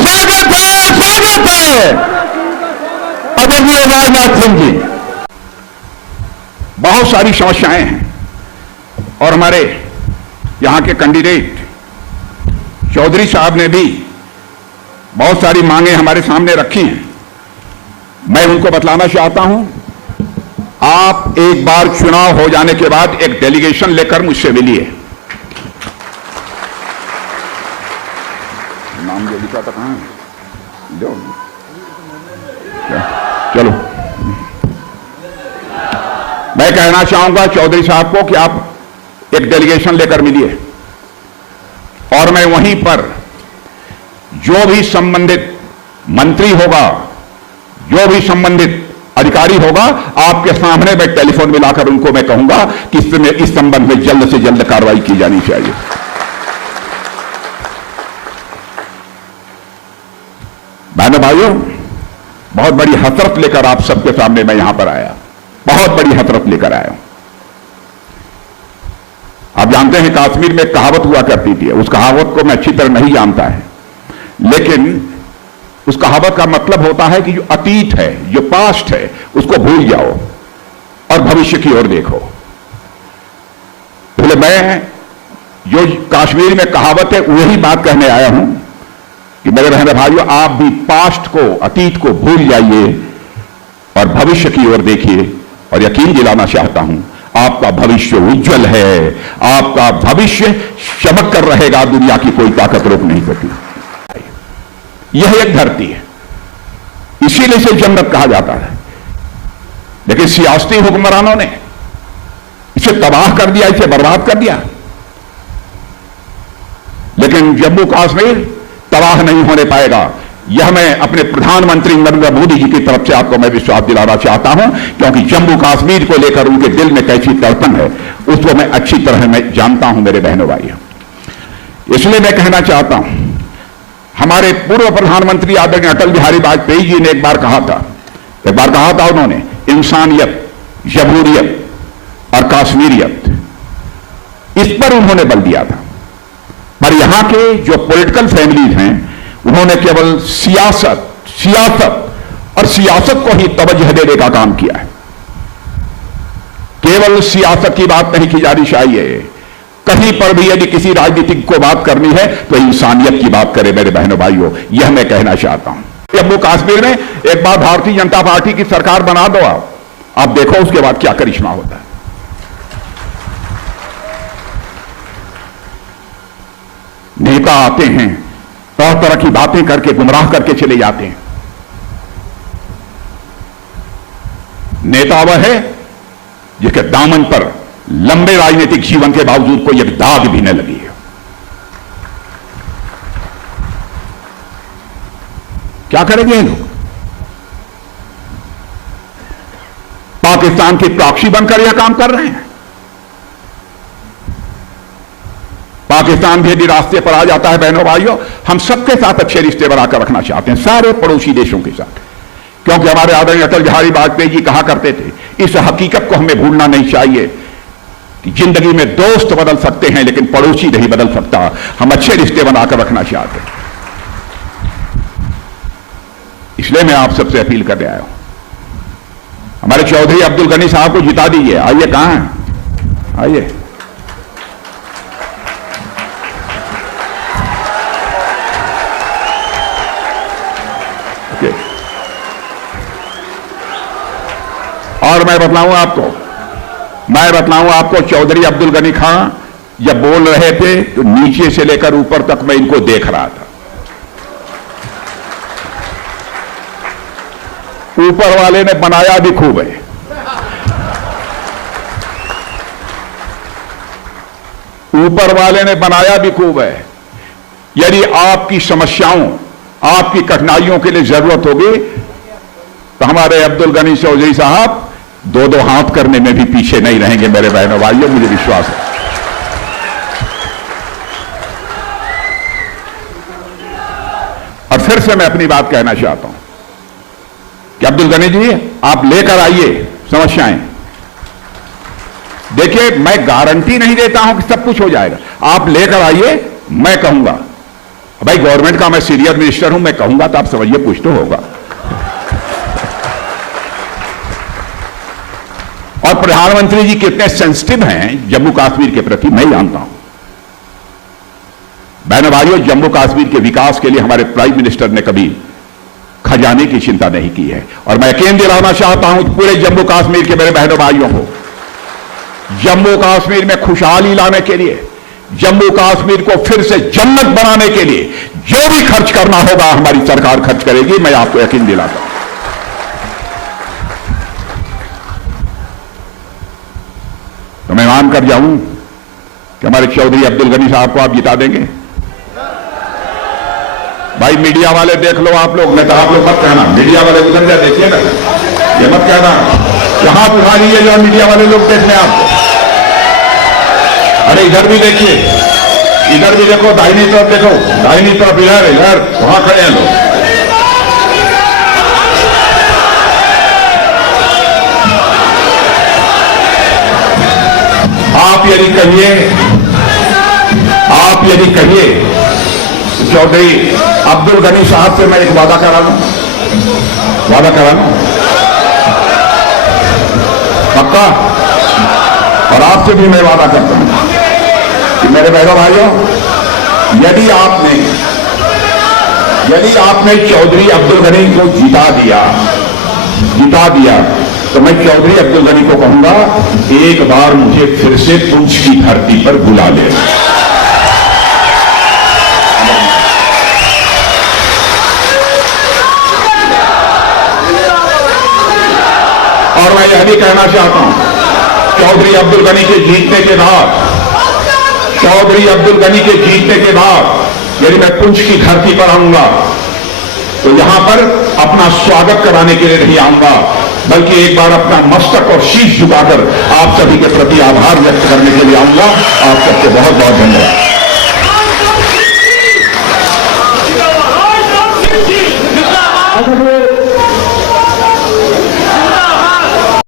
स्वागत है, स्वागत है आदरणीय राजनाथ सिंह जी। बहुत सारी समस्याएं हैं और हमारे यहां के कैंडिडेट चौधरी साहब ने भी बहुत सारी मांगे हमारे सामने रखी हैं। मैं उनको बतलाना चाहता हूं, आप एक बार चुनाव हो जाने के बाद एक डेलीगेशन लेकर मुझसे मिलिए। नाम जो लिखा था कहां है? चलो, मैं कहना चाहूंगा चौधरी साहब को कि आप एक डेलीगेशन लेकर मिलिए और मैं वहीं पर जो भी संबंधित मंत्री होगा, जो भी संबंधित अधिकारी होगा, आपके सामने मैं टेलीफोन मिलाकर उनको मैं कहूंगा कि इस संबंध में जल्द से जल्द कार्रवाई की जानी चाहिए। बहनों भाइयों, बहुत बड़ी हसरत लेकर आप सबके सामने मैं यहां पर आया, बहुत बड़ी हसरत लेकर आया हूं। आप जानते हैं कश्मीर में एक कहावत हुआ करती थी, उस कहावत को मैं अच्छी तरह नहीं जानता है, लेकिन उस कहावत का मतलब होता है कि जो अतीत है, जो पास्ट है, उसको भूल जाओ और भविष्य की ओर देखो। इसलिए मैं जो कश्मीर में कहावत है वही बात कहने आया हूं कि मेरे बहन भाइयों, आप भी पास्ट को, अतीत को भूल जाइए और भविष्य की ओर देखिए। और यकीन दिलाना चाहता हूं, आपका भविष्य उज्जवल है, आपका भविष्य चमक कर रहेगा, दुनिया की कोई ताकत रोक नहीं सकती। यह एक धरती है, इसीलिए इसे जन्नत कहा जाता है, लेकिन सियासती हुक्मरानों ने इसे तबाह कर दिया, इसे बर्बाद कर दिया। लेकिन जम्मू कश्मीर तबाह नहीं होने पाएगा, यह मैं अपने प्रधानमंत्री नरेंद्र मोदी जी की तरफ से आपको मैं विश्वास दिलाना चाहता हूं, क्योंकि जम्मू कश्मीर को लेकर उनके दिल में कैसी तड़पन है उसको मैं अच्छी तरह मैं जानता हूं मेरे बहनों भाइयों। इसलिए मैं कहना चाहता हूं, हमारे पूर्व प्रधानमंत्री आदरणीय अटल बिहारी वाजपेयी जी ने एक बार कहा था उन्होंने, इंसानियत, जमहूरियत और कश्मीरियत, इस पर उन्होंने बल दिया था। पर यहां के जो पॉलिटिकल फैमिलीज हैं, उन्होंने केवल सियासत और सियासत को ही तवज्जो देने का काम किया है। केवल सियासत की बात नहीं की जानी चाहिए, कहीं पर भी यदि किसी राजनीतिक को बात करनी है तो इंसानियत की बात करें मेरे बहनों भाइयों, यह मैं कहना चाहता हूं। जम्मू कश्मीर में एक बार भारतीय जनता पार्टी की सरकार बना दो आप देखो उसके बाद क्या करिश्मा होता है। नेता आते हैं, तरह तरह की बातें करके गुमराह करके चले जाते हैं। नेता वह है जिसके दामन पर लंबे राजनीतिक जीवन के बावजूद कोई एक दाग भी न लगी है। क्या करेंगे ये लोग? पाकिस्तान की प्रॉक्सी बनकर यह काम कर रहे हैं। पाकिस्तान भी यदि रास्ते पर आ जाता है बहनों भाइयों, हम सबके साथ अच्छे रिश्ते बनाकर रखना चाहते हैं, सारे पड़ोसी देशों के साथ, क्योंकि हमारे आदरणीय अटल बिहारी वाजपेयी जी कहा करते थे, इस हकीकत को हमें भूलना नहीं चाहिए कि जिंदगी में दोस्त बदल सकते हैं लेकिन पड़ोसी नहीं बदल सकता। हम अच्छे रिश्ते बनाकर रखना चाहते हैं, इसलिए मैं आप सबसे अपील करने आया हूं, हमारे चौधरी अब्दुल गनी साहब को जिता दीजिए। आइए, कहां हैं? आइए। और मैं बतलाऊं आपको चौधरी अब्दुल गनी खान जब बोल रहे थे तो नीचे से लेकर ऊपर तक मैं इनको देख रहा था। ऊपर वाले ने बनाया भी खूब है, ऊपर वाले ने बनाया भी खूब है। यदि आपकी समस्याओं, आपकी कठिनाइयों के लिए जरूरत होगी तो हमारे अब्दुल गनी चौधरी साहब दो दो हाथ करने में भी पीछे नहीं रहेंगे मेरे बहनों भाइयों, मुझे विश्वास है। और फिर से मैं अपनी बात कहना चाहता हूं कि अब्दुल गनी जी, आप लेकर आइए समस्याएं। देखिए, मैं गारंटी नहीं देता हूं कि सब कुछ हो जाएगा, आप लेकर आइए। मैं कहूंगा भाई गवर्नमेंट का मैं सीनियर मिनिस्टर हूं, मैं कहूंगा तो आप समझिए कुछ तो होगा। और प्रधानमंत्री जी कितने सेंसिटिव हैं जम्मू कश्मीर के प्रति मैं जानता हूं। बहनों भाइयों, जम्मू कश्मीर के विकास के लिए हमारे प्राइम मिनिस्टर ने कभी खजाने की चिंता नहीं की है। और मैं यकीन दिलाना चाहता हूं पूरे जम्मू कश्मीर के मेरे बहनों भाइयों को, जम्मू कश्मीर में खुशहाली लाने के लिए, जम्मू कश्मीर को फिर से जन्नत बनाने के लिए जो भी खर्च करना होगा हमारी सरकार खर्च करेगी, मैं आपको यकीन दिलाता हूं। तो मैं मान कर जाऊं कि हमारे चौधरी अब्दुल गनी साहब को आप जिता देंगे। भाई मीडिया वाले देख लो आप लोग, नहीं तो आप लोग मत कहना, मीडिया वाले उधर जा देखिए ना, ये मत कहना हाथ उठा लीजिए जो मीडिया वाले लोग देखने आपको। अरे इधर भी देखिए, इधर भी देखो, दाहिनी तरफ देखो, दाहिनी तरफ इधर इधर वहां खड़े हैं लोग। आप यदि कहिए चौधरी अब्दुल गनी साहब से मैं एक वादा करा लूं पक्का, और आपसे भी मैं वादा करता हूं कि मेरे बहनों भाइयों, यदि आपने चौधरी अब्दुल गनी को जिता दिया तो मैं चौधरी अब्दुल गनी को कहूंगा एक बार मुझे फिर से पुंछ की धरती पर बुला ले। और मैं यह भी कहना चाहता हूं, चौधरी अब्दुल गनी के जीतने के बाद यदि मैं पुंछ की धरती पर आऊंगा तो यहां पर अपना स्वागत कराने के लिए नहीं आऊंगा, बल्कि एक बार अपना मस्तक और शीश झुकाकर आप सभी के प्रति आभार व्यक्त करने के लिए आऊंगा। आप सबको बहुत बहुत धन्यवाद।